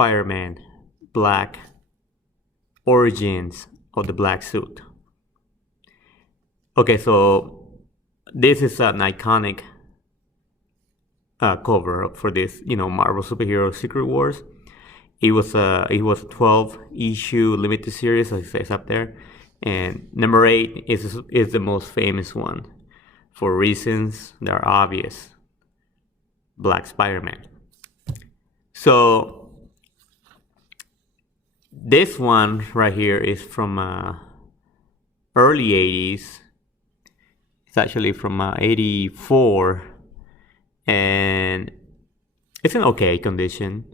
Spider-Man Black Origins of the Black Suit. Okay, so this is an iconic cover for this, Marvel Superhero Secret Wars. It was a 12 issue limited series, as it says up there, and number 8 is the most famous one for reasons that are obvious. Black Spider-Man. So this one right here is from early 80s. It's actually from 84, and it's in okay condition.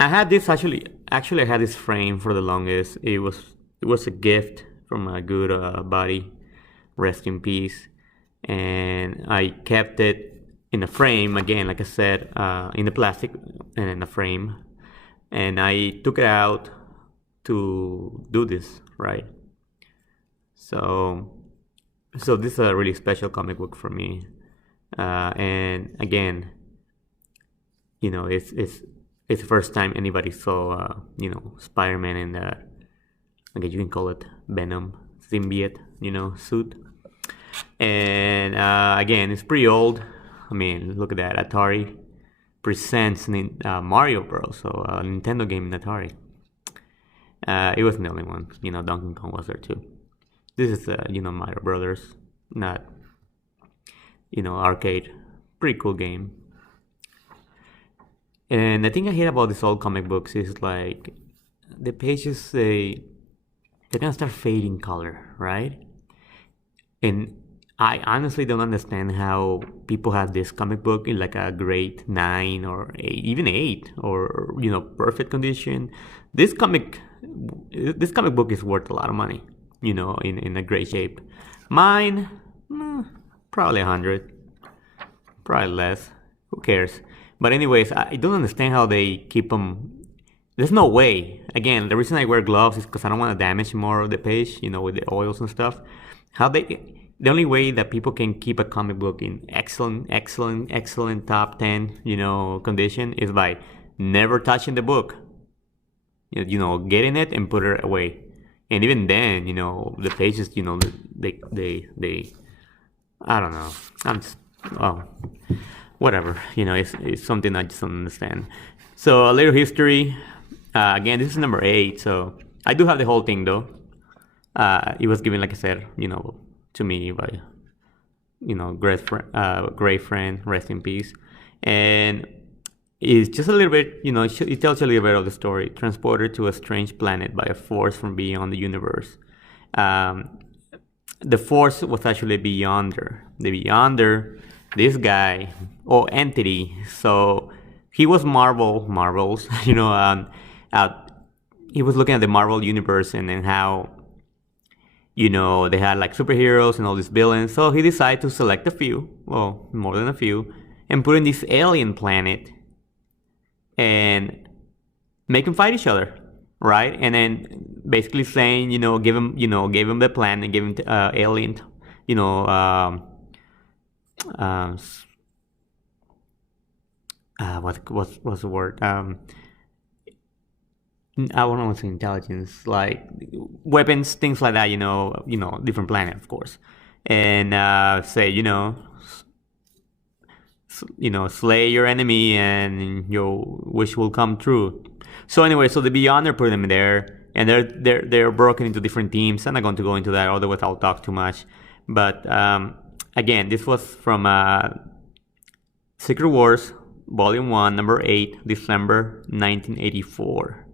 I had this actually I had this frame for the longest. It was a gift from a good buddy, rest in peace, and I kept it in a frame again, like I said, in the plastic and in a frame, and I took it out to do this, right? So this is a really special comic book for me, and again, it's the first time anybody saw Spider-Man in the, I guess you can call it Venom symbiote suit, and again, it's pretty old. I mean, look at that. Atari presents Mario Bros. So a Nintendo game in Atari. It wasn't the only one. Donkey Kong was there too. This is Mario Brothers, not arcade. Pretty cool game. And the thing I hate about these old comic books is like the pages they're gonna start fading color, right? And I honestly don't understand how people have this comic book in like a grade 9 or 8, even 8, or perfect condition. This comic book is worth a lot of money, in a great shape. Mine, probably 100, probably less. Who cares? But anyways, I don't understand how they keep them. There's no way. Again, the reason I wear gloves is because I don't want to damage more of the page, with the oils and stuff. The only way that people can keep a comic book in excellent top 10, condition is by never touching the book. Getting it and put it away. And even then, the pages, they I don't know. Whatever. It's something I just don't understand. So a little history. Again, this is number 8. So I do have the whole thing though. It was given, like I said, to me by great friend, rest in peace, and it's just a little bit, it tells you a little bit of the story. Transported to a strange planet by a force from beyond the universe. The force was actually a Beyonder. The Beyonder, this guy or entity, so he was Marvel's he was looking at the Marvel universe and then how they had like superheroes and all these villains. So he decided to select a few, well, more than a few, and put in this alien planet and make them fight each other, right? And then basically saying, gave him the plan and give him alien, what's the word? I don't want to say intelligence, like weapons, things like that. Different planet, of course, and say, slay your enemy and your wish will come true. So anyway, so the Beyonder put them in there, and they're broken into different teams. I'm not going to go into that, although without talk too much. But again, this was from Secret Wars, Volume 1, number 8, December 1984.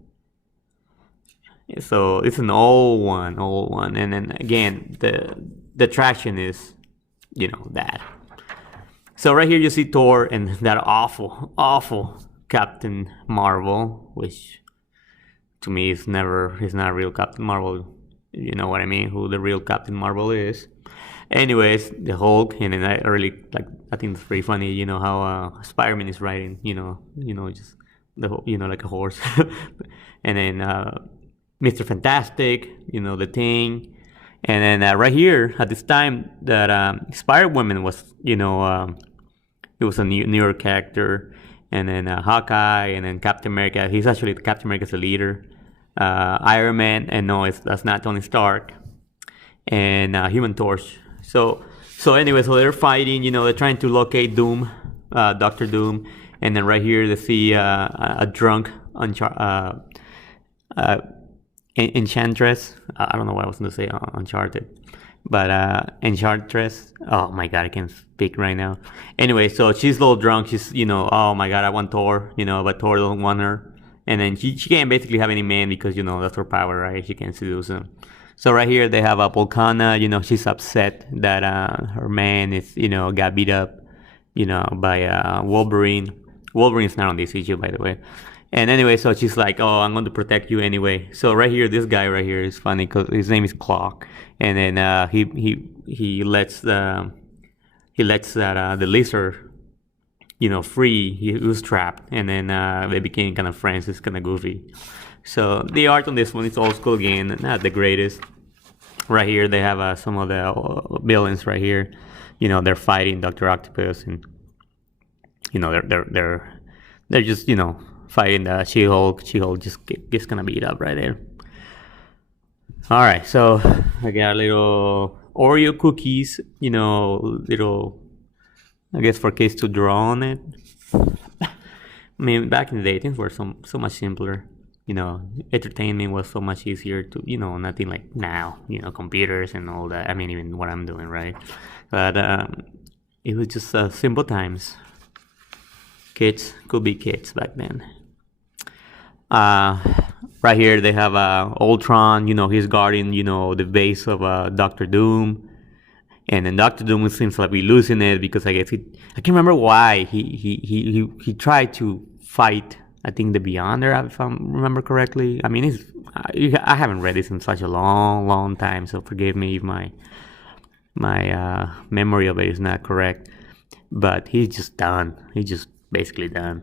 So it's an old one, and then again the attraction is, that. So right here you see Thor and that awful Captain Marvel, which to me he's not a real Captain Marvel. You know what I mean? Who the real Captain Marvel is. Anyways, the Hulk, and then I think it's pretty funny. How Spider-Man is riding, just the whole, like a horse, and then. Mr. Fantastic, the Thing, and then right here at this time that Spider-Woman was, it was a newer character, and then Hawkeye, and then Captain America. He's actually Captain America's the leader. Iron Man, and no, that's not Tony Stark, and Human Torch. So anyway, so they're fighting. They're trying to locate Doom, Doctor Doom, and then right here they see a drunk Enchantress. I don't know what I was going to say, Uncharted. But Enchantress, oh my god, I can't speak right now. Anyway, so she's a little drunk. She's, oh my god, I want Thor, but Thor don't want her. And then she can't basically have any man because, that's her power, right? She can't seduce him. So right here they have Volcana. She's upset that her man is, got beat up, by Wolverine. Wolverine's not on this issue, by the way. And anyway, so she's like, oh, I'm going to protect you anyway. So right here, this guy right here is funny because his name is Claw. And then he lets the lizard, free. He was trapped. And then they became kind of friends. It's kind of goofy. So the art on this one is old school again, not the greatest. Right here, they have some of the villains right here. They're fighting Dr. Octopus, and they're just fighting the She-Hulk. She-Hulk just gets gonna beat up right there. All right, so I got little Oreo cookies. Little, I guess, for kids to draw on it. I mean, back in the day, things were so much simpler. Entertainment was so much easier to, nothing like now. Computers and all that. I mean, even what I'm doing, right? But it was just simple times. Kids could be kids back then. Right here they have Ultron. He's guarding the base of Doctor Doom, and then Doctor Doom seems to be losing it because I guess I can't remember why he tried to fight. I think the Beyonder, if I remember correctly. I mean, I haven't read this in such a long time, so forgive me if my memory of it is not correct. But he's just done. He's just basically done.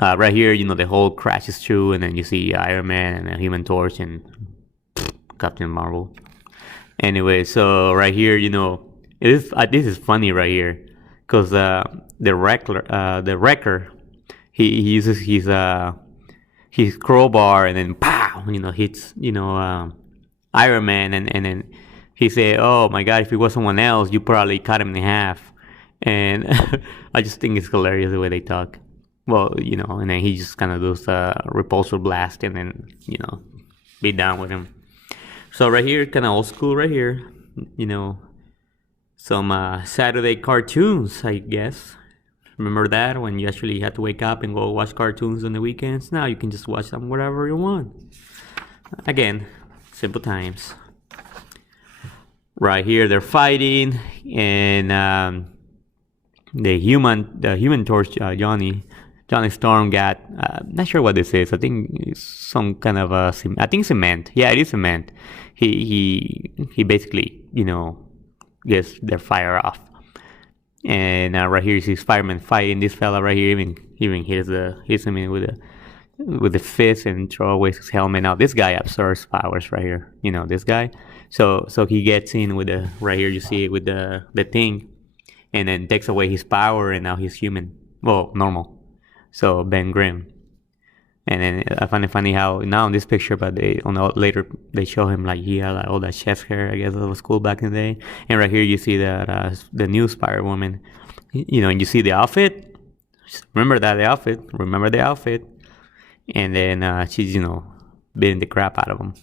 Right here, the Hulk crashes through, and then you see Iron Man and a Human Torch and Captain Marvel. Anyway, so right here, this is funny right here, because the Wrecker, he uses his crowbar and then pow, hits Iron Man, and then he say, oh my god, if it was someone else, you probably cut him in half. And I just think it's hilarious the way they talk. Well, and then he just kind of does a repulsor blast and then, be down with him. So right here, kind of old school right here, some Saturday cartoons, I guess. Remember that, when you actually had to wake up and go watch cartoons on the weekends? Now you can just watch them wherever you want. Again, simple times. Right here, they're fighting, and the Human Torch, Johnny Storm got, not sure what this is. I think it's some kind of I think cement. Yeah, it is cement. He basically, gets their fire off. And right here you see Spider-Man fighting this fella right here. Even hits him with the fist and throw away his helmet. Now this guy absorbs powers right here. This guy. So he gets in with right here you see it with the thing, and then takes away his power, and now he's human. Well, normal. So Ben Grimm. And then I find it funny how now in this picture, but later they show him like he had all that chest hair. I guess it was cool back in the day. And right here you see that the new Spider-Woman. And you see the outfit. Remember the outfit. And then she's beating the crap out of him.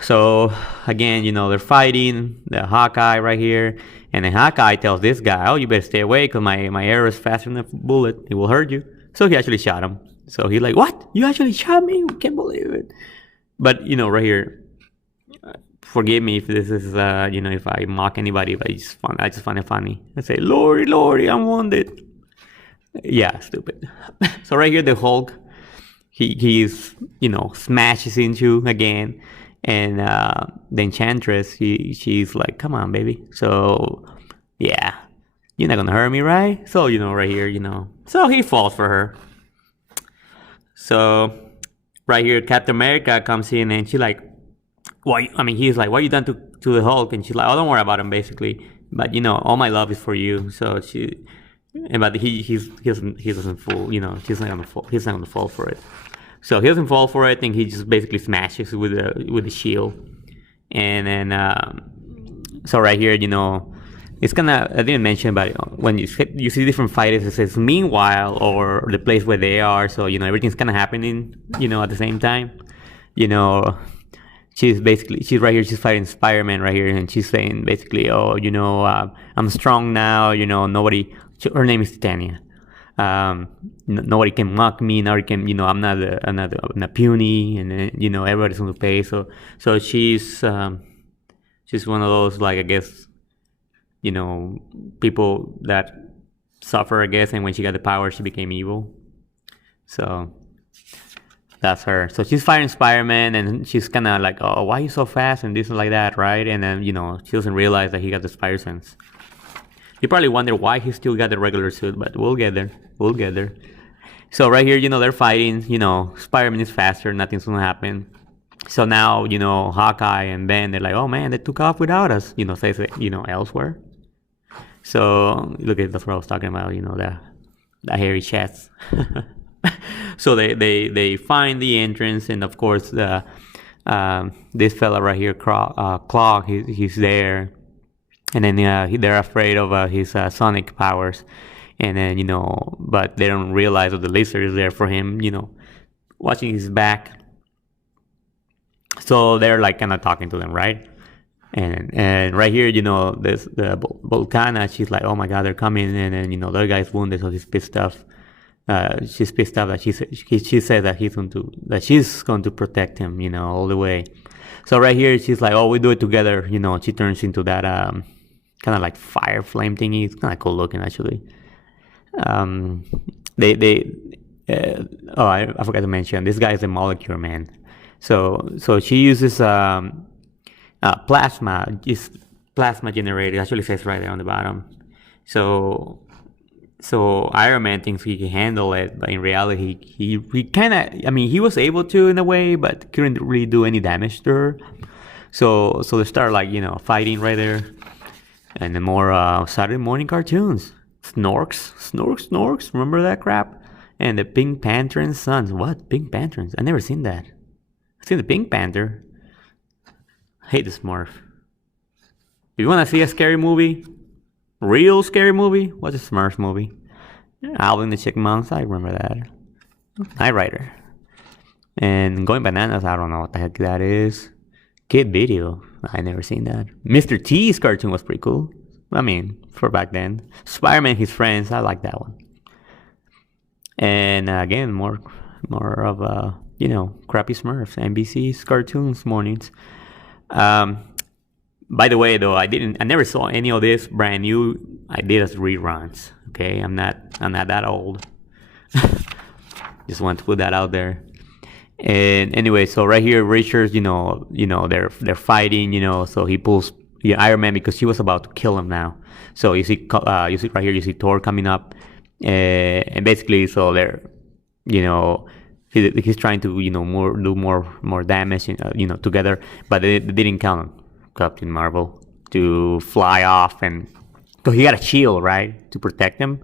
So again, they're fighting. The Hawkeye right here. And then Hawkeye tells this guy, oh, you better stay away because my arrow is faster than a bullet. It will hurt you. So he actually shot him. So he's like, what? You actually shot me? We can't believe it. But, right here, forgive me if this is, if I mock anybody, but it's fun. I just find it funny. I say, Lordy, I'm wounded. Yeah, stupid. So right here, the Hulk, he's, smashes into again. And the Enchantress, she's like, come on, baby. So, yeah, you're not going to hurt me, right? So, right here, So he falls for her. So, right here, Captain America comes in and she's like, he's like, what you done to the Hulk? And she's like, oh, don't worry about him, basically. But, all my love is for you. So and but he doesn't fall. He's not gonna fall for it. So he doesn't fall for it, and he just basically smashes with the shield. And then so right here, it's gonna. I didn't mention, but when you see different fighters, it says meanwhile or the place where they are. So everything's kind of happening, at the same time. You know, she's right here. She's fighting Spider-Man right here, and she's saying basically, oh, I'm strong now. Nobody. Her name is Titania. Nobody can mock me. Nobody can. I'm not puny, and then, everybody's going to pay. So she's one of those, like, I guess, people that suffer, I guess, and when she got the power, she became evil. So that's her. So she's fighting Spider-Man, and she's kind of like, oh, why are you so fast, and this and like that, right? And then, she doesn't realize that he got the Spider Sense. You probably wonder why he still got the regular suit, but we'll get there. So right here, they're fighting. Spider-Man is faster. Nothing's gonna happen. So now, Hawkeye and Ben, they're like, oh man, they took off without us. Says it, elsewhere. So look at that's what I was talking about. The hairy chest. So they find the entrance, and of course this fella right here, Claw, he's there. And then they're afraid of his sonic powers, and then but they don't realize that the Lizard is there for him, watching his back. So they're like kind of talking to them, right? And right here, there's the Volcana. She's like, oh my God, they're coming, and then the other guy's wounded, so he's pissed off. She's pissed off that she said that she's going to protect him, all the way. So right here, she's like, oh, we do it together. She turns into that kind of like fire flame thingy. It's kind of cool looking, actually. I forgot to mention, this guy is a Molecure Man. So she uses plasma. It's plasma generated. It actually says right there on the bottom. So Iron Man thinks he can handle it, but in reality, he kind of, he was able to in a way, but couldn't really do any damage to her. So they start like, fighting right there. And then more Saturday morning cartoons. Snorks. Remember that crap? And the Pink Panther and Sons. What? Pink Panther? I never seen that. I've seen the Pink Panther. I hate the Smurf. If you want to see a scary movie, real scary movie, watch a Smurf movie. Alvin the Chipmunks, I remember that. Knight Rider. And Going Bananas, I don't know what the heck that is. Kid Video, I never seen that. Mr. T's cartoon was pretty cool. For back then. Spider-Man, His Friends, I like that one. And again, more of crappy Smurfs. NBC's cartoons mornings. By the way, though, I never saw any of this brand new. I did as reruns. Okay, I'm not that old. Just want to put that out there. And anyway, so right here, Richards, they're fighting. So he pulls Iron Man because she was about to kill him now. So you see right here, you see Thor coming up, and basically, so they're, he's trying to do more damage, together, but they didn't count on Captain Marvel to fly off, and so he got a shield, right, to protect him.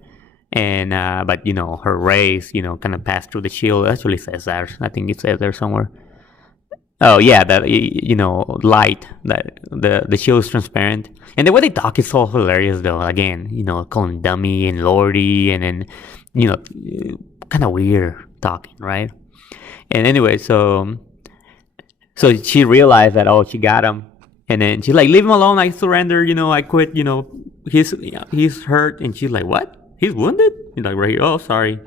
And but her rays kind of pass through the shield. It actually says that. I think it says there somewhere. Oh yeah, that light, that the shield is transparent. And the way they talk is so hilarious, though. Again, calling dummy and lordy, and then kind of weird talking, right? And anyway, so she realized that she got him. And then she's like, leave him alone, I surrender, I quit, he's hurt. And she's like, what? He's wounded? He's like, right here. Oh, sorry.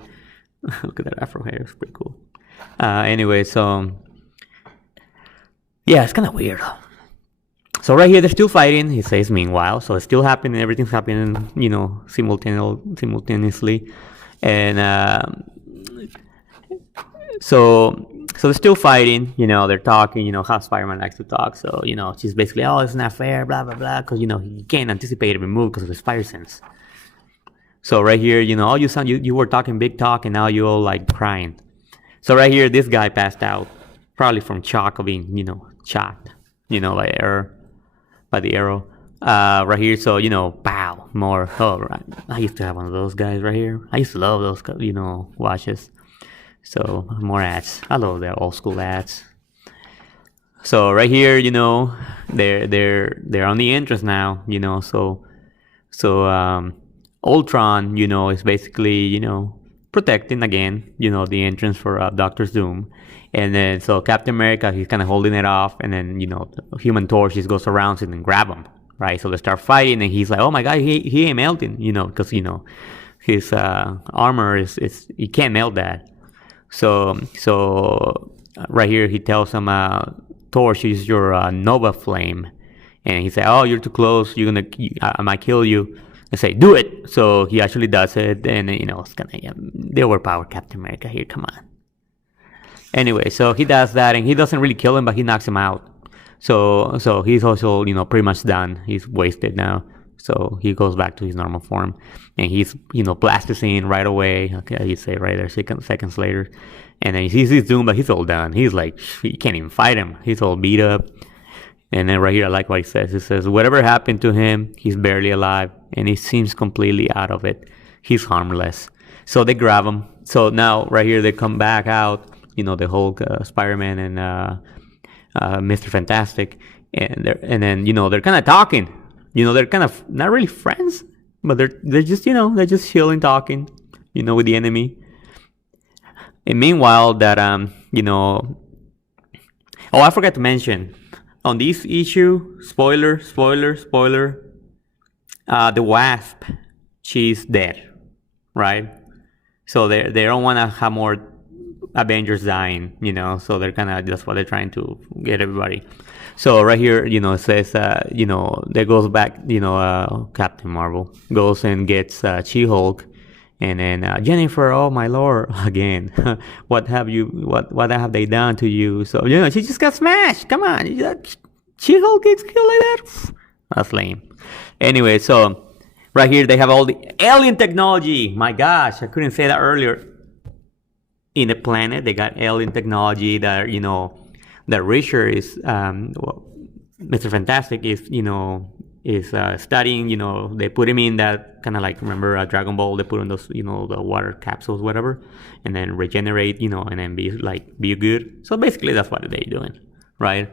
Look at that afro hair. It's pretty cool. Anyway, so yeah, it's kind of weird. So right here, they're still fighting. He says, meanwhile, so it's still happening. Everything's happening, simultaneously. And so they're still fighting. They're talking. How Spider-Man likes to talk. So she's basically, oh, it's not fair, blah blah blah, because he can't anticipate every move because of his Spider Sense. So right here, oh, you were talking big talk, and now you're all like crying. So right here, this guy passed out, probably from shock of being, shot, by the arrow. Right here, so pow, more. Oh, right. I used to have one of those guys right here. I used to love those, watches. So more ads. I love their old school ads. So right here, they're on the entrance now. So Ultron, is basically protecting again, the entrance for Doctor Doom. And then so Captain America, he's kind of holding it off, and then Human Torch just goes around and grab him, right? So they start fighting, and he's like, "Oh my God, he ain't melting," because his armor is he can't melt that. So right here he tells him, "Torch, use your Nova Flame," and he said, "Oh, you're too close. I might kill you." I say, "Do it." So he actually does it, and it's kind of they overpower Captain America here. Come on. Anyway, so he does that, and he doesn't really kill him, but he knocks him out. So he's also pretty much done. He's wasted now. So he goes back to his normal form, and he's plasticine right away. Okay, you say right there, seconds later, and then he sees his Doom, but he's all done. He's like, you can't even fight him. He's all beat up. And then right here, I like what he says. He says, "Whatever happened to him, he's barely alive, and he seems completely out of it. He's harmless." So they grab him. So now right here, they come back out. The Hulk, Spider-Man, and Mr. Fantastic, and then they're kind of talking. They're kind of not really friends, but they're just they're just chilling, talking, with the enemy. And meanwhile, that oh, I forgot to mention on this issue, spoiler, the Wasp, she's dead, right? So they don't want to have more Avengers dying, so they're that's why they're trying to get everybody. So right here, it says, there goes back, Captain Marvel goes and gets She-Hulk, and then Jennifer, oh my lord, again, what have they done to you? So she just got smashed. Come on, She-Hulk gets killed like that. That's lame. Anyway, so right here they have all the alien technology. My gosh, I couldn't say that earlier. In the planet, they got alien technology that that Richard is, Mr. Fantastic is studying. They put him in that kind of like, remember Dragon Ball? They put in those the water capsules, whatever, and then regenerate, and then be good. So basically, that's what they're doing, right?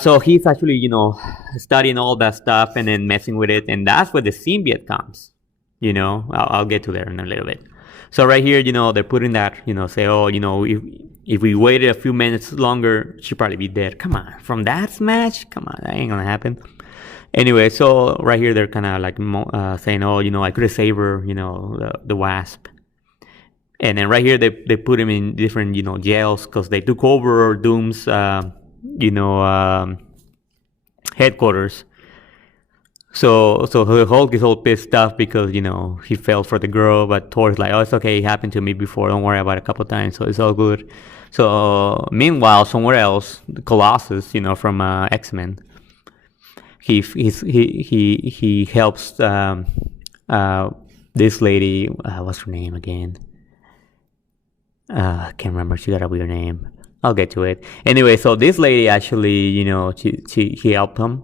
So he's actually studying all that stuff and then messing with it, and that's where the symbiote comes. I'll get to there in a little bit. So right here, they're putting that, say, oh, if we waited a few minutes longer, she'd probably be dead. Come on, from that smash? Come on, that ain't gonna happen. Anyway, so right here, they're kind of like saying, oh, I could have saved her, the Wasp. And then right here, they put him in different, jails because they took over Doom's, headquarters. So the Hulk is all pissed off because, he fell for the girl, but Thor's like, oh, it's okay, it happened to me before, don't worry about it a couple times, so it's all good. So meanwhile, somewhere else, the Colossus, from X-Men, he helps this lady, what's her name again? I can't remember, she got a weird name. I'll get to it. Anyway, so this lady actually, he helped him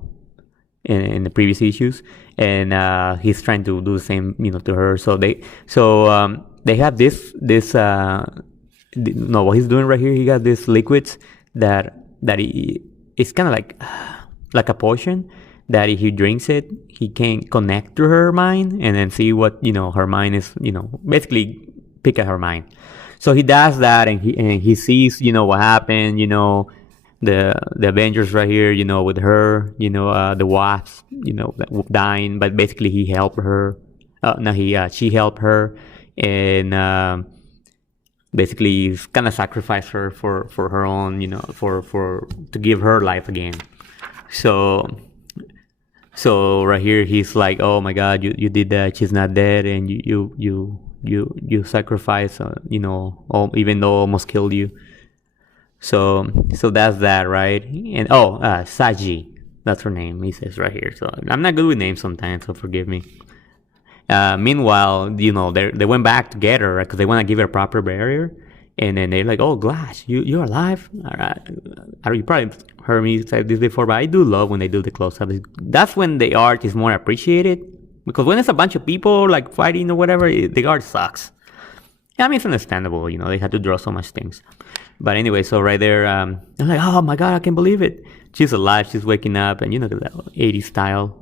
in the previous issues, and he's trying to do the same, to her. So they have this what he's doing right here. He got this liquids that it's kind of like a potion that if he drinks it, he can connect to her mind and then see what her mind is. Basically pick at her mind. So he does that, and he sees what happened. The Avengers right here, with her, the Wasp, dying, but basically he helped her. She helped her, and basically kind of sacrificed her for her own, to give her life again. So right here he's like, oh my God, you did that. She's not dead, and you sacrificed, even though almost killed you. So that's that, right? And Saji, that's her name, he says right here. So I'm not good with names sometimes, so forgive me. Meanwhile, they went back to get her because they want to give her a proper burial. And then they're like, oh, Glass, you're alive? All right. You probably heard me say this before, but I do love when they do the close-ups. That's when the art is more appreciated, because when it's a bunch of people like fighting or whatever, the art sucks. Yeah, I mean, it's understandable, they had to draw so much things. But anyway, so right there, I'm like, oh my God, I can't believe it. She's alive, she's waking up, and that 80s style,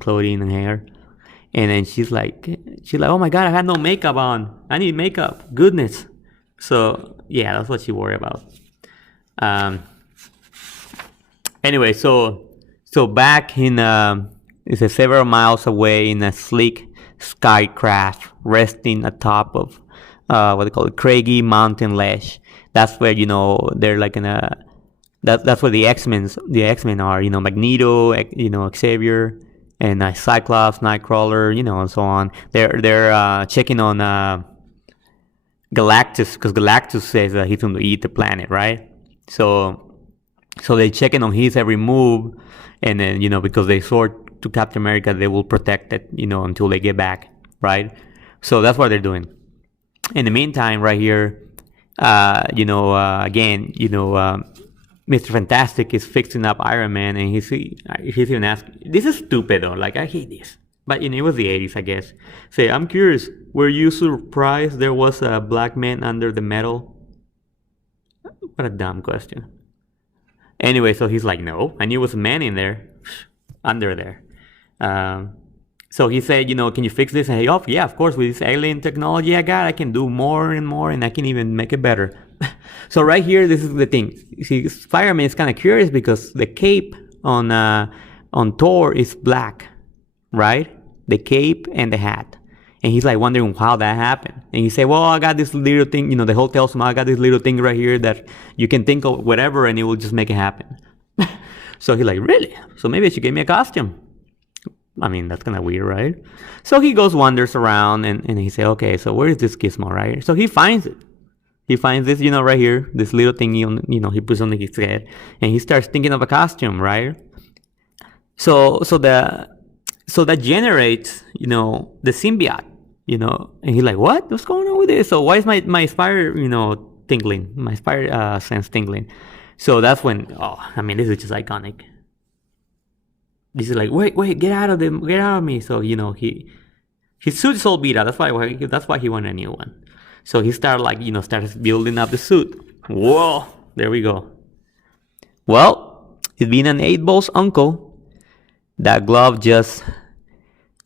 clothing and hair. And then she's like, oh my God, I had no makeup on. I need makeup. Goodness. So yeah, that's what she worried about. Anyway, so back in it's several miles away in a sleek skycraft resting atop of what they call it, craggy mountain ledge. That's where they're like in a that's where the X-Men are. Magneto, Xavier, and Cyclops, Nightcrawler, and so on. They're checking on Galactus, because Galactus says that he's going to eat the planet, right? So they're checking on his every move, and then because they swore to Captain America, they will protect it, until they get back, right? So that's what they're doing. In the meantime, right here, again, Mr. Fantastic is fixing up Iron Man, and he's even asking, this is stupid though, like I hate this. But it was the 80s, I guess. Say, I'm curious, were you surprised there was a black man under the metal? What a dumb question. Anyway, so he's like, no, I knew it was a man in there, under there. So he said, can you fix this? And hey, yeah, of course, with this alien technology I got, I can do more and more, and I can even make it better. So right here, this is the thing. See, Spider-Man is kind of curious because the cape on Thor is black, right? The cape and the hat. And he's like wondering how that happened. And he said, well, I got this little thing, the whole tells him, I got this little thing right here that you can think of whatever and it will just make it happen. So he's like, really? So maybe I should get me a costume. I mean, that's kind of weird, right? So he wanders around and he said, okay, so where is this gizmo, right? So he finds it. He finds this, right here, this little thing, he puts on his head. And he starts thinking of a costume, right? So that generates, the symbiote, and he's like, what? What's going on with this? So why is my spider, tingling? My spider sense tingling. So that's when, this is just iconic. This is like, wait, get out of me. So, his suit is all beat out. That's why he wanted a new one. So he starts building up the suit. Whoa, there we go. Well, it's being an 8-ball's uncle, that glove just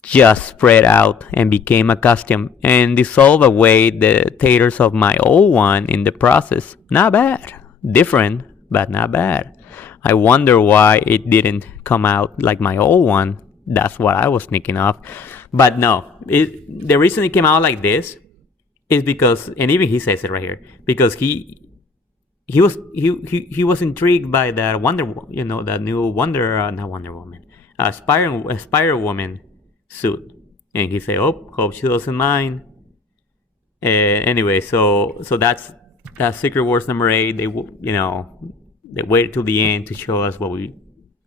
spread out and became a costume and dissolved away the taters of my old one in the process. Not bad. Different, but not bad. I wonder why it didn't come out like my old one. That's what I was thinking of. But no, the reason it came out like this is because, and even he says it right here, because he was intrigued by that that new not Wonder Woman, Spider-Woman suit, and he said, "Oh, hope she doesn't mind." Anyway, so that's Secret Wars number 8. They waited till the end to show us what we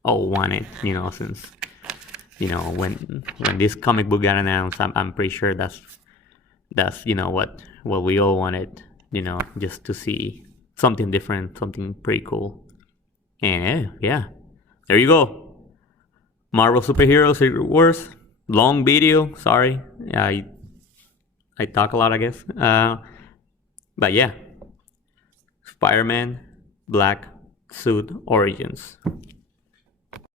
all wanted, since when this comic book got announced, I'm pretty sure that's what we all wanted, just to see something different, something pretty cool. And yeah, there you go. Marvel Superheroes Secret Wars. Long video, sorry. I talk a lot, I guess. But yeah, Spider-Man Black Suit Origins.